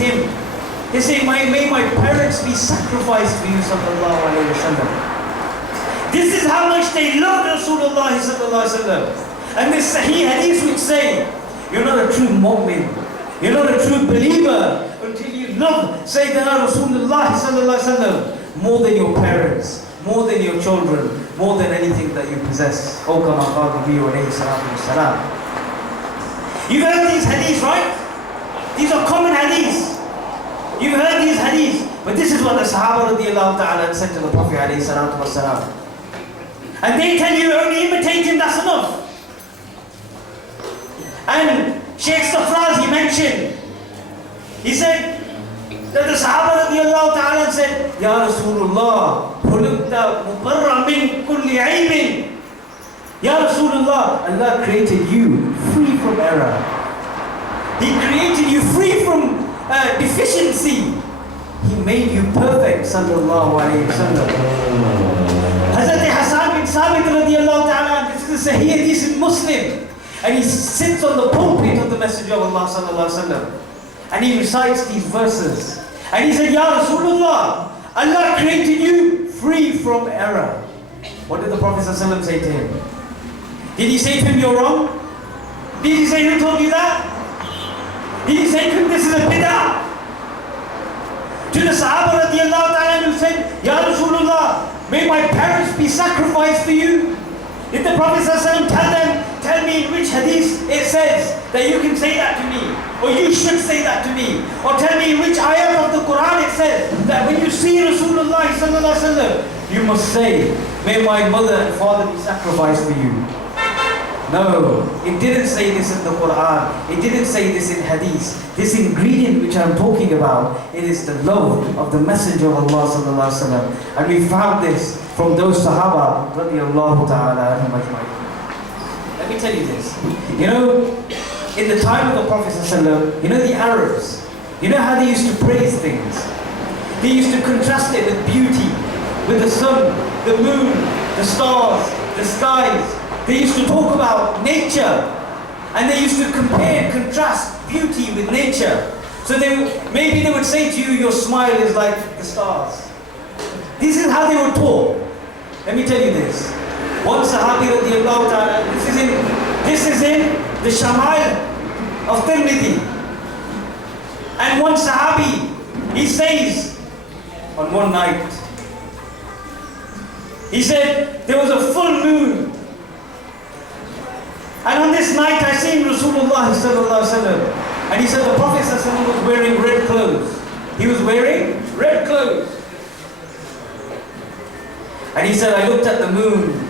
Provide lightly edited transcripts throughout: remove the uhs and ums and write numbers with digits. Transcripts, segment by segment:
him. They say, may my parents be sacrificed for you, sallallahu alayhi wa sallam. This is how much they loved Rasulullah sallallahu alayhi wa sallam. And this Sahih hadith would say, you're not a true mu'min, you're not a true believer until you love Sayyidina Rasulullah sallallahu alayhi wa sallam more than your parents, more than your children, more than anything that you possess. O kama qala Nabi alayhi salatu wassalam. You've heard these hadiths, right? These are common hadiths. You've heard these hadiths. But this is what the Sahaba radiallahu ta'ala said to the Prophet alayhi salatu wassalam. And they tell you only imitate him, that's enough. And Shaykh Sadr, he mentioned, he said that the Sahaba radiallahu ta'ala said, Ya Rasulullah, khulukta mubarra min kulli aybin. Ya Rasulullah, Allah created you free from error. He created you free from deficiency. He made you perfect, sallallahu alayhi wa sallam. Hazrat Hassan bin Sabit radiallahu ta'ala, this is a Sahih hadith in Muslim. And he sits on the pulpit of the Messenger of Allah sallallahu alayhi wa sallam. And he recites these verses. And he said, Ya Rasulullah, Allah created you free from error. What did the Prophet sallallahu alayhi wa sallam say to him? Did he say to him, you're wrong? Did he say, who told you that? Did he say to him, this is a bid'ah? To the Sahaba radiallahu ta'ala who said, Ya Rasulullah, may my parents be sacrificed for you? Did the Prophet ﷺ tell them, tell me in which hadith it says that you can say that to me, or you should say that to me, or tell me in which ayat of the Quran it says that when you see Rasulullah sallallahu alaihi wasallam, you must say, may my mother and father be sacrificed for you. No, it didn't say this in the Quran. It didn't say this in hadith. This ingredient which I'm talking about, it is the love of the Messenger of Allah sallallahu alaihi wasallam. And we found this from those Sahaba radiyallahu ta'ala anhum ajma'in. Let me tell you this. You know, in the time of the Prophet sallallahu alaihi wasallam, you know the Arabs, you know how they used to praise things? They used to contrast it with beauty, with the sun, the moon, the stars, the skies. They used to talk about nature, and they used to compare and contrast beauty with nature. So maybe they would say to you, your smile is like the stars. This is how they would talk. Let me tell you this. One Sahabi radiallahu ta'ala, this is in the Shama'il of Tirmidhi. And one Sahabi, he says, on one night, he said, there was a full moon. And on this night I seen Rasulullah sallallahu alaihi wasallam, and he said the Prophet sallallahu alaihi wasallam was wearing red clothes. He was wearing red clothes. And he said, I looked at the moon,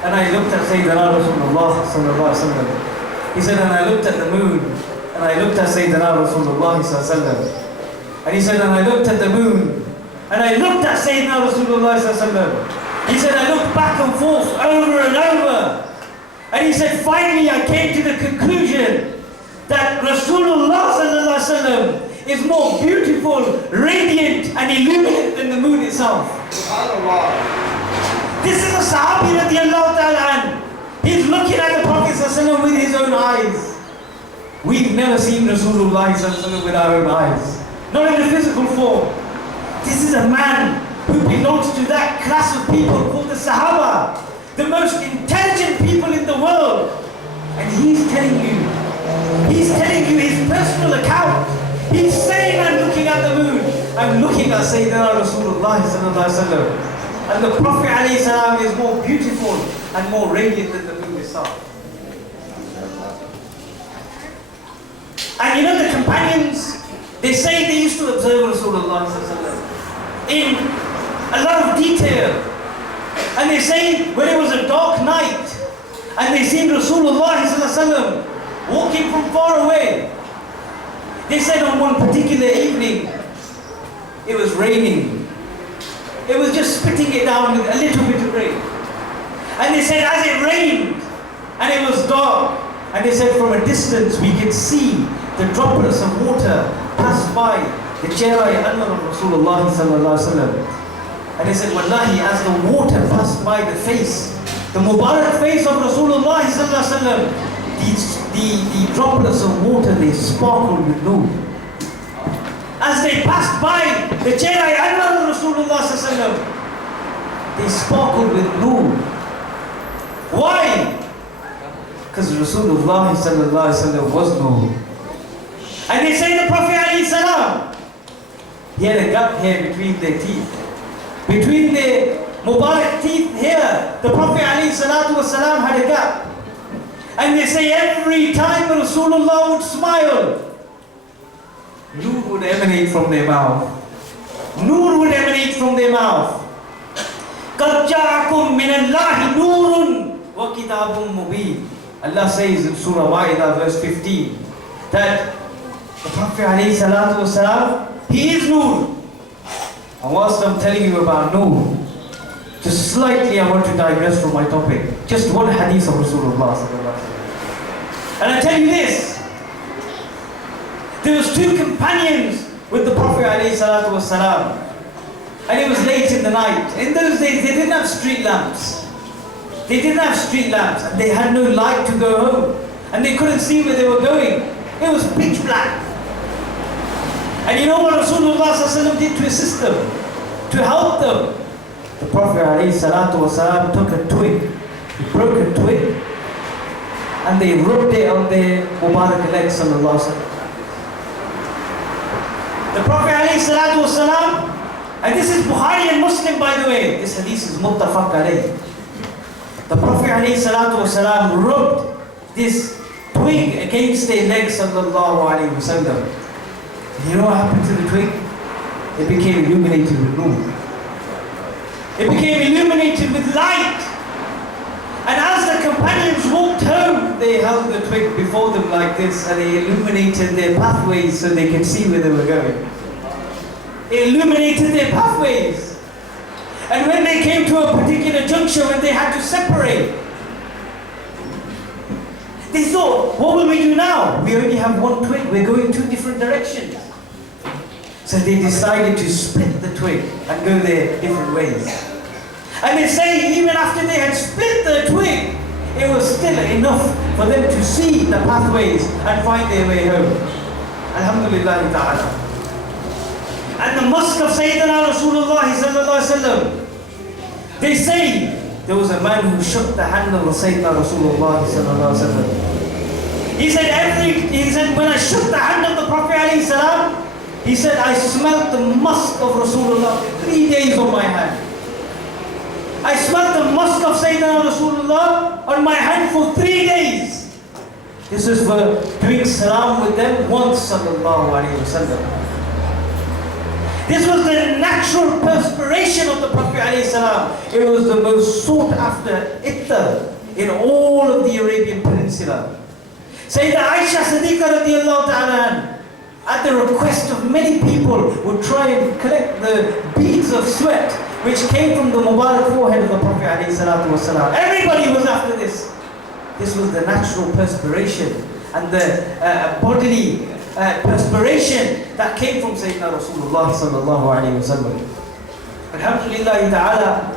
and I looked at Sayyidina Rasulullah sallallahu alaihi wasallam. He said, and I looked at the moon, and I looked at Sayyidina Rasulullah sallallahu alaihi wasallam. And he said, and I looked at the moon, and I looked at Sayyidina Rasulullah sallallahu alaihi wasallam. He said, I looked back and forth, over and over. And he said, finally I came to the conclusion that Rasulullah sallallahu alaihi wasallam is more beautiful, radiant and illuminate than the moon itself. This is a Sahabi radiallahu ta'ala an. He's looking at the Prophet sallallahu alaihi wasallam with his own eyes. We've never seen Rasulullah sallallahu alaihi wasallam with our own eyes. Not in a physical form. This is a man who belongs to that class of people called the Sahaba. The most intelligent people in the world. And he's telling you his personal account. He's saying, I'm looking at the moon. I'm looking at Sayyidina Rasulullah sallallahu alaihi wasallam. And the Prophet alayhi salam is more beautiful and more radiant than the moon itself. And you know the companions, they say they used to observe Rasulullah sallallahu alaihi wasallam in a lot of detail. And they say when it was a dark night and they seen Rasulullah ﷺ walking from far away, they said on one particular evening it was raining. It was just spitting it down with a little bit of rain. And they said as it rained and it was dark, and they said from a distance we could see the droplets of water pass by the chehra of Rasulullah ﷺ. And they said, Wallahi, as the water passed by the face, the Mubarak face of Rasulullah sallallahu alaihi wasallam, the droplets of water, they sparkled with nur. as they passed by the Chehra Anwar of Rasulullah sallallahu alaihi wasallam, they sparkled with noor. Why? Because Rasulullah sallallahu alaihi wasallam was noor. And they say the Prophet alayhi salam, he had a gap here between their teeth. Between the Mubarak teeth here, the Prophet ﷺ had a gap. And they say every time Rasulullah would smile, Noor would emanate from their mouth. Noor would emanate from their mouth. قَدْ جَاءَكُم مِّنَ اللَّهِ نُورٌ وَكِتَابٌ مُبِينٌ. Allah says in Surah Ma'idah verse 15 that the Prophet ﷺ, he is Noor. And whilst I'm telling you about Noor, just slightly I want to digress from my topic. Just one hadith of Rasulullah sallallahu alaihi wasallam. And I tell you this, there was two companions with the Prophet alayhi salatu wasalam, and it was late in the night. In those days they didn't have street lamps. They didn't have street lamps, and they had no light to go home, and they couldn't see where they were going. It was pitch black. And you know what Rasulullah sallallahu alaihi wasallam did to assist them, to help them? The Prophet ﷺ took a twig, he broke a twig, and they rubbed it on their Mubarak legs sallallahu alaihi wasallam. The Prophet ﷺ, and this is Bukhari and Muslim by the way, this hadith is muttafaq alayh. The Prophet ﷺ rubbed this twig against their legs sallallahu alaihi wasallam. You know what happened to the twig? It became illuminated with noor. It became illuminated with light. And as the companions walked home, they held the twig before them like this, and they illuminated their pathways so they could see where they were going. It illuminated their pathways. And when they came to a particular juncture when they had to separate, they thought, what will we do now? We only have one twig, we're going two different directions. So they decided to split the twig and go their different ways. And they say even after they had split the twig, it was still enough for them to see the pathways and find their way home. Alhamdulillah ta'ala. And the mosque of Sayyidina Rasulullah sallallahu alaihi wasallam, they say there was a man who shook the hand of Sayyidina Rasulullah sallallahu alaihi wasallam. He said when I shook the hand of the Prophet alayhi salam, he said, I smelled the musk of Rasulullah for 3 days on my hand. I smelled the musk of Sayyidina Rasulullah on my hand for 3 days. This is for doing salam with them once, sallallahu alayhi wasallam. This was the natural perspiration of the Prophet alayhi salam. It was the most sought after ittar in all of the Arabian Peninsula. Sayyidah Aisha Siddiqa radiallahu ta'ala, at the request of many people, would try and collect the beads of sweat which came from the Mubarak forehead of the Prophet ﷺ. Everybody was after this. This was the natural perspiration and the bodily perspiration that came from Sayyidina Rasulullah sallallahu alayhi wa sallam. Alhamdulillah ta'ala,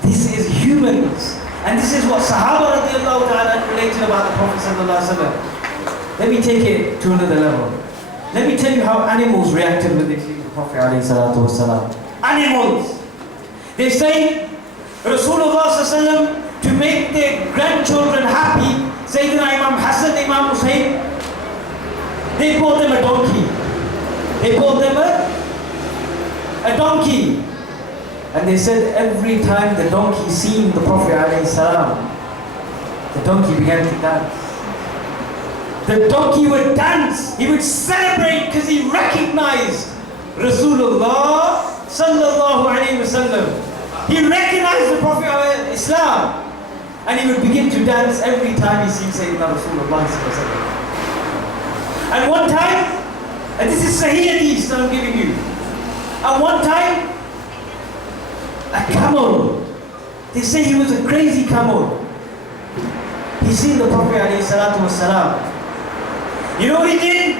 this is humans. And this is what Sahaba radiallahu ta'ala related about the Prophet sallallahu alayhi wa sallam. Let me take it to another level. Let me tell you how animals reacted when they see the Prophet ﷺ. Animals! They say, Rasulullah ﷺ, to make their grandchildren happy, Sayyidina Imam Hassan, Imam Hussein, they bought them a donkey. They bought them a donkey. And they said every time the donkey seen the Prophet ﷺ, the donkey began to dance. The donkey would dance, he would celebrate because he recognized Rasulullah sallallahu alayhi wasallam. He recognized the Prophet of Islam, and he would begin to dance every time he sees Sayyidina Rasulullah sallallahu alayhi wasallam. And one time, and this is Sahih hadith that I'm giving you. At one time, a camel, they say he was a crazy camel. He seen the Prophet alayhi salatu wasalam. You know what he did?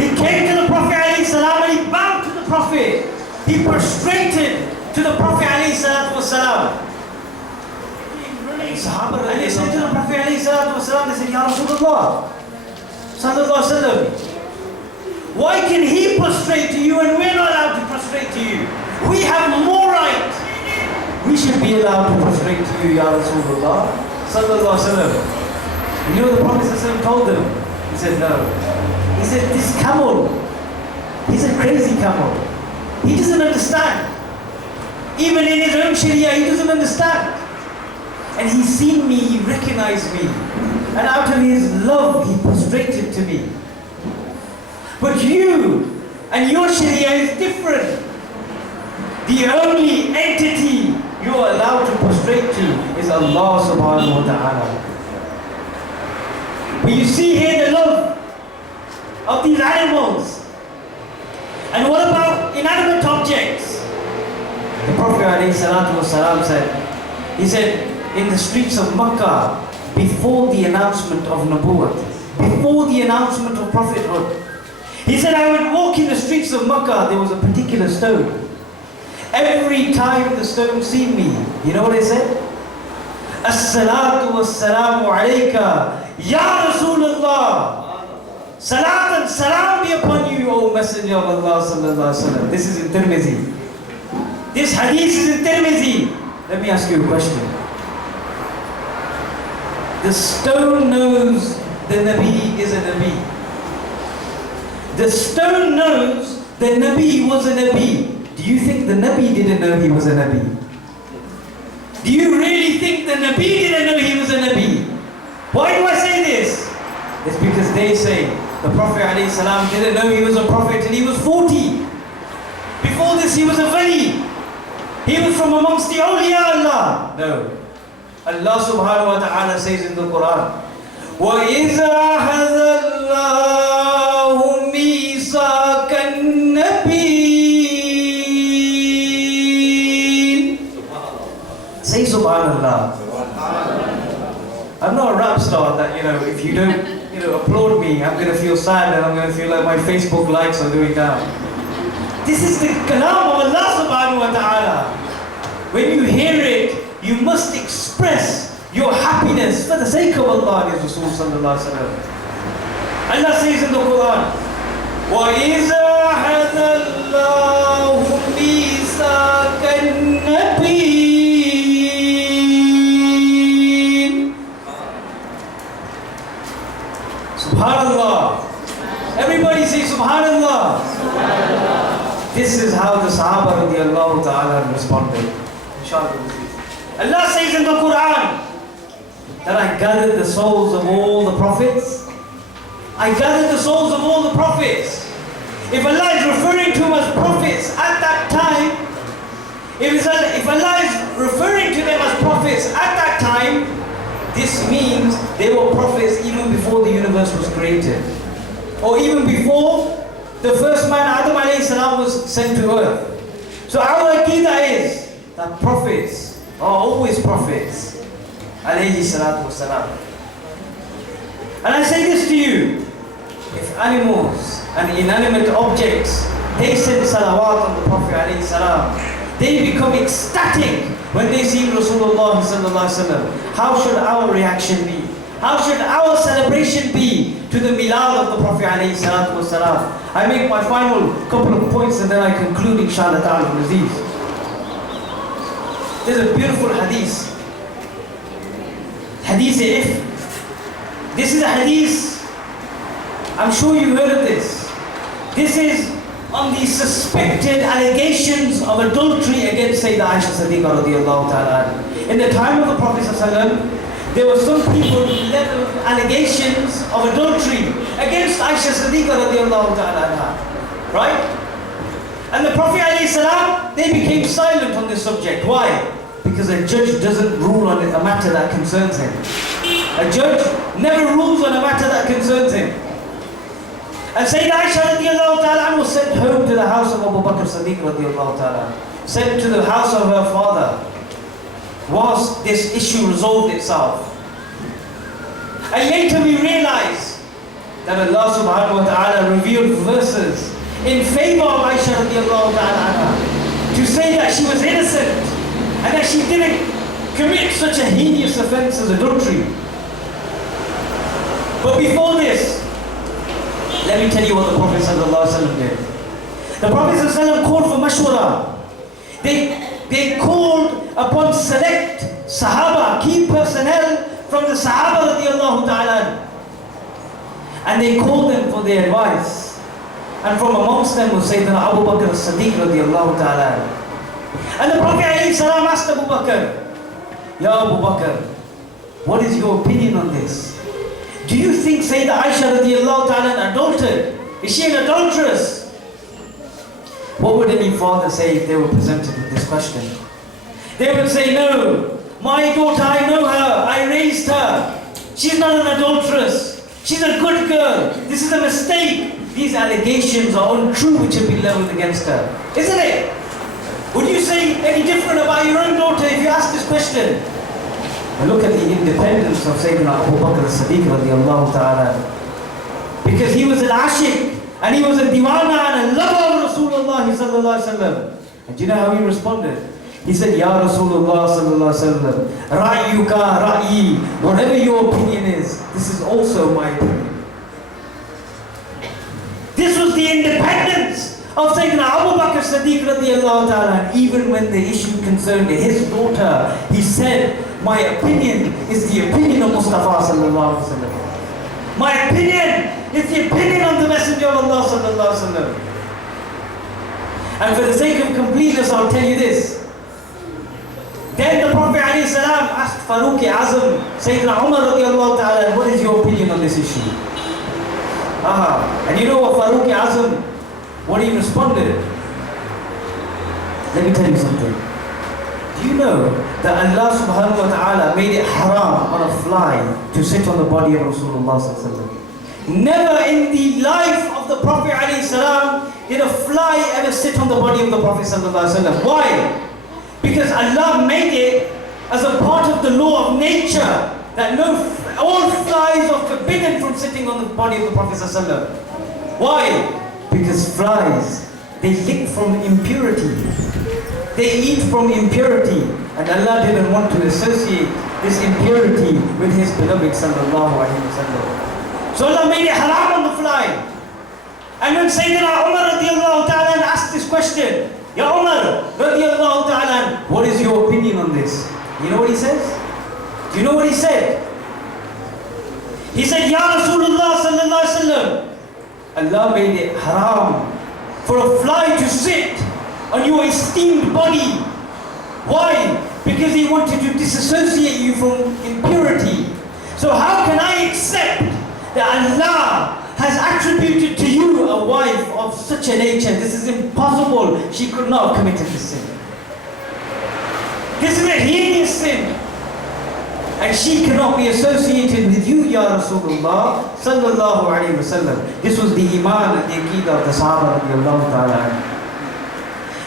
He came to the Prophet ﷺ and he bowed to the Prophet. He prostrated to the Prophet ﷺ. And they said to the Prophet ﷺ, they said, Ya Rasulullah, sallallahu alaihi wasallam, why can he prostrate to be allowed to prostrate to you, Ya Rasulullah? Sallallahu Alaihi Wasallam. You know the Prophet ﷺ told them? He said, no. He said, this camel, he's a crazy camel. He doesn't understand. Even in his own Sharia, he doesn't understand. And he's seen me, he recognized me. And out of his love, he prostrated to me. But you and your Sharia is different. The only entity you are allowed to prostrate to is Allah subhanahu wa ta'ala. But you see here the love of these animals. And what about inanimate objects? The Prophet ﷺ said, he said, in the streets of Makkah, before the announcement of Nubuwwat, before the announcement of prophethood, he said, I would walk in the streets of Makkah, there was a particular stone. Every time the stone seen me, you know what they said? As-salatu was-salamu alayka, Ya Rasulullah. Salat and salam be upon you, O Messenger of Allah sallallahu alaihi wasallam. This is in Tirmidhi. This hadith is in Tirmidhi. Let me ask you a question. The stone knows the Nabi is a Nabi. The stone knows the Nabi was a Nabi. Do you think the Nabi didn't know he was a Nabi? Do you really think the Nabi didn't know he was a Nabi? Why do I say this? It's because they say the Prophet ﷺ didn't know he was a prophet till he was 40. Before this he was a wali. He was from amongst the awliya Allah. No. Allah subhanahu wa ta'ala says in the Quran, وَإِذَا أَخَذَ اللَّهُ مِيثَاقَ النَّبِيِّينَ. Say subhanallah. I'm not a rap star that, if you don't, applaud me, I'm going to feel sad and I'm going to feel like my Facebook likes are going down. This is the kalam of Allah subhanahu wa ta'ala. When you hear it, you must express your happiness for the sake of Allah and His Rasul sallallahu alaihi wasallam. Allah says in the Quran, وَإِذَا أَخَذَ اللَّهُ مِيثَاقَ النَّبِيِّينَ. Subhanallah. Everybody say Subhanallah. This is how the Sahaba radiallahu ta'ala responded. Allah says in the Quran that I gathered the souls of all the prophets. I gathered the souls of all the prophets. If Allah is referring to them as prophets at that time, if Allah is referring to them as prophets at that time, this means they were prophets even before the universe was created. Or even before the first man, Adam alayhi salam, was sent to earth. So our aqidah is that prophets are always prophets. Alayhi salatu wasalam. And I say this to you, if animals and inanimate objects, they send salawat on the Prophet alayhi salam, they become ecstatic when they see Rasulullah sallallahu alaihi wasallam. How should our reaction be? How should our celebration be to the milad of the Prophet alayhi salatu wasalam? I make my final couple of points and then I conclude inshallah ta'ala with these. There's a beautiful hadith. Hadith if. This is a hadith, I'm sure you heard of this. This is on the suspected allegations of adultery against Sayyidah Aisha Siddiqa radiallahu ta'ala. In the time of the Prophet ﷺ, there were some people who leveled allegations of adultery against Aisha Siddiqa radiallahu ta'ala. Right? And the Prophet ﷺ, they became silent on this subject. Why? Because a judge doesn't rule on a matter that concerns him. A judge never rules on a matter that concerns him. And Sayyidah Aisha radiallahu ta'ala was sent home to the house of Abu Bakr Siddiq radiallahu ta'ala, sent to the house of her father, whilst this issue resolved itself. And later we realize that Allah subhanahu wa ta'ala revealed verses in favor of Aisha radiallahu ta'ala to say that she was innocent and that she didn't commit such a heinous offense as adultery. But before this, let me tell you what the Prophet ﷺ did. The Prophet ﷺ called for mashwara. They called upon select Sahaba, key personnel from the Sahaba radiallahu ta'ala. And they called them for their advice. And from amongst them was Sayyidina Abu Bakr as-Siddiq radiallahu ta'ala. And the Prophet alayhi salam asked Abu Bakr, Ya Abu Bakr, what is your opinion on this? Do you think Sayyidina Aisha radiallahu ta'ala adulterated? Is she an adulteress? What would any father say if they were presented with this question? They would say, no, my daughter, I know her, I raised her. She's not an adulteress. She's a good girl. This is a mistake. These allegations are untrue which have been leveled against her. Isn't it? Would you say any different about your own daughter if you ask this question? And look at the independence of Sayyidina Abu Bakr as-Siddiq radiallahu ta'ala. Because he was an ACIC, and he was a diwana and a lover of Rasulullah sallallahu alaihi wasallam. And do you know how he responded? He said, Ya Rasulullah sallallahu alaihi wasallam, ra'yuka ra'yi, whatever your opinion is, this is also my opinion. This was the independence of Sayyidina Abu Bakr Siddiq radiallahu ta'ala. Even when the issue concerned his daughter, he said, my opinion is the opinion of Mustafa sallallahu alaihi wasallam. My opinion is the opinion of the Messenger of Allah sallallahu alaihi wasallam. And for the sake of completeness, I'll tell you this. Then the Prophet alayhi salam asked Farooq Azam, Sayyidina Umar radiallahu ta'ala, what is your opinion on this issue? And you know what Farooq Azam, what he responded? Let me tell you something. Do you know that Allah subhanahu wa ta'ala made it haram on a fly to sit on the body of Rasulullah sallallahu alaihi wasallam? Never in the life of the Prophet alayhi salam did a fly ever sit on the body of the Prophet sallallahu alaihi wasallam. Why? Because Allah made it as a part of the law of nature that all flies are forbidden from sitting on the body of the Prophet sallallahu alaihi wasallam. Why? Because flies, they lick from impurity. They eat from impurity, and Allah didn't want to associate this impurity with His beloved sallallahu alaihi wasallam. So Allah made it haram on the fly. And when Sayyidina Umar radiallahu ta'ala asked this question, Ya Umar radiallahu ta'ala, what is your opinion on this? You know what he says? Do you know what he said? He said, Ya Rasulullah sallallahu alaihi wasallam, Allah made it haram for a fly to sit on your esteemed body. Why? Because He wanted to disassociate you from impurity. So how can I accept that Allah has attributed to you a wife of such a nature? This is impossible. She could not have committed this sin. This is a heinous sin. And she cannot be associated with you, Ya Rasulullah sallallahu alayhi wa sallam. This was the iman and the aqidah of the Sahaba radiallahu ta'ala.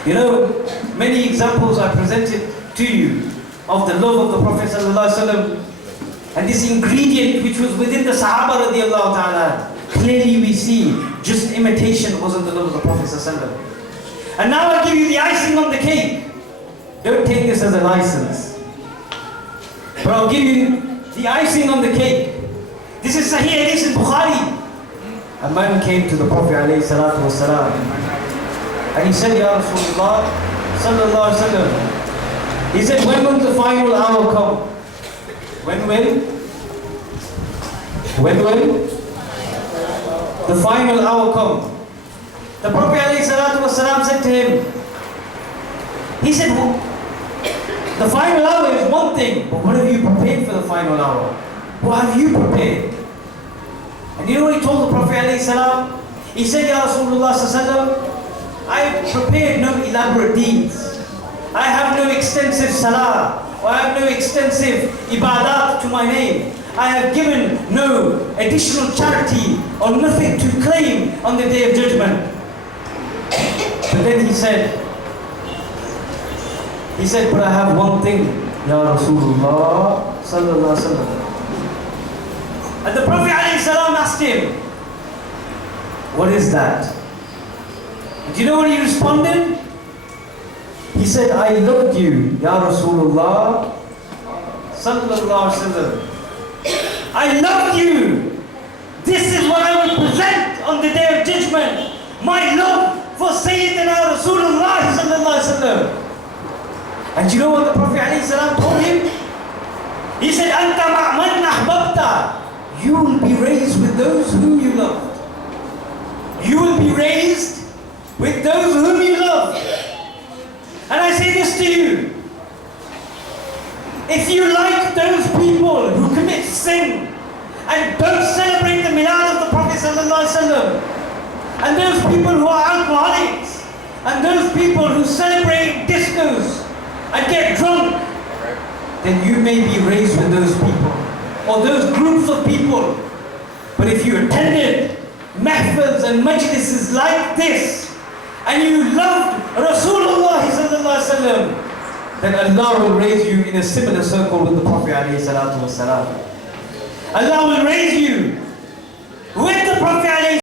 You know, many examples I presented to you of the love of the Prophet sallallahu alaihi wasallam, and this ingredient which was within the Sahaba radiallahu ta'ala. Clearly we see just imitation wasn't the love of the Prophet sallallahu alaihi wasallam. And now I'll give you the icing on the cake. Don't take this as a license, but I'll give you the icing on the cake. This is Sahih Hadith in Bukhari. A man came to the Prophet alayhi salatu wasalam, and he said, Ya Rasulullah sallallahu alaihi wasallam, he said, when will the final hour come? When will the final hour come? The Prophet alayhi salatu wasalam said to him, he said, the final hour is one thing, but what have you prepared for the final hour? What have you prepared? And you know what he told the Prophet alayhi salam? He said, Ya Rasulullah sallallahu alaihi wasallam, I have prepared no elaborate deeds. I have no extensive salah, or I have no extensive ibadat to my name. I have given no additional charity or nothing to claim on the Day of Judgment. But then he said, but I have one thing, Ya Rasulullah sallallahu alaihi wasallam. And the Prophet alayhi salam asked him, what is that? Do you know what he responded? He said, I loved you, Ya Rasulullah sallallahu alaihi wasallam. I love you. This is what I will present on the Day of Judgment. My love for Sayyidina Rasulullah sallallahu alaihi wasallam. And you know what the Prophet ﷺ told him? He said, Anta ma'man ahbabta. You will be raised with those whom you loved. You will be raised with those whom you love. And I say this to you. If you like those people who commit sin and don't celebrate the Milad of the Prophet ﷺ, and those people who are alcoholics, and those people who celebrate discos and get drunk, then you may be raised with those people, or those groups of people. But if you attended mahfils and majlises like this, and you loved Rasulullah sallallahu alaihi wasallam, then Allah will raise you in a similar circle with the Prophet alayhi salatu wasalam. Allah will raise you with the Prophet alayhi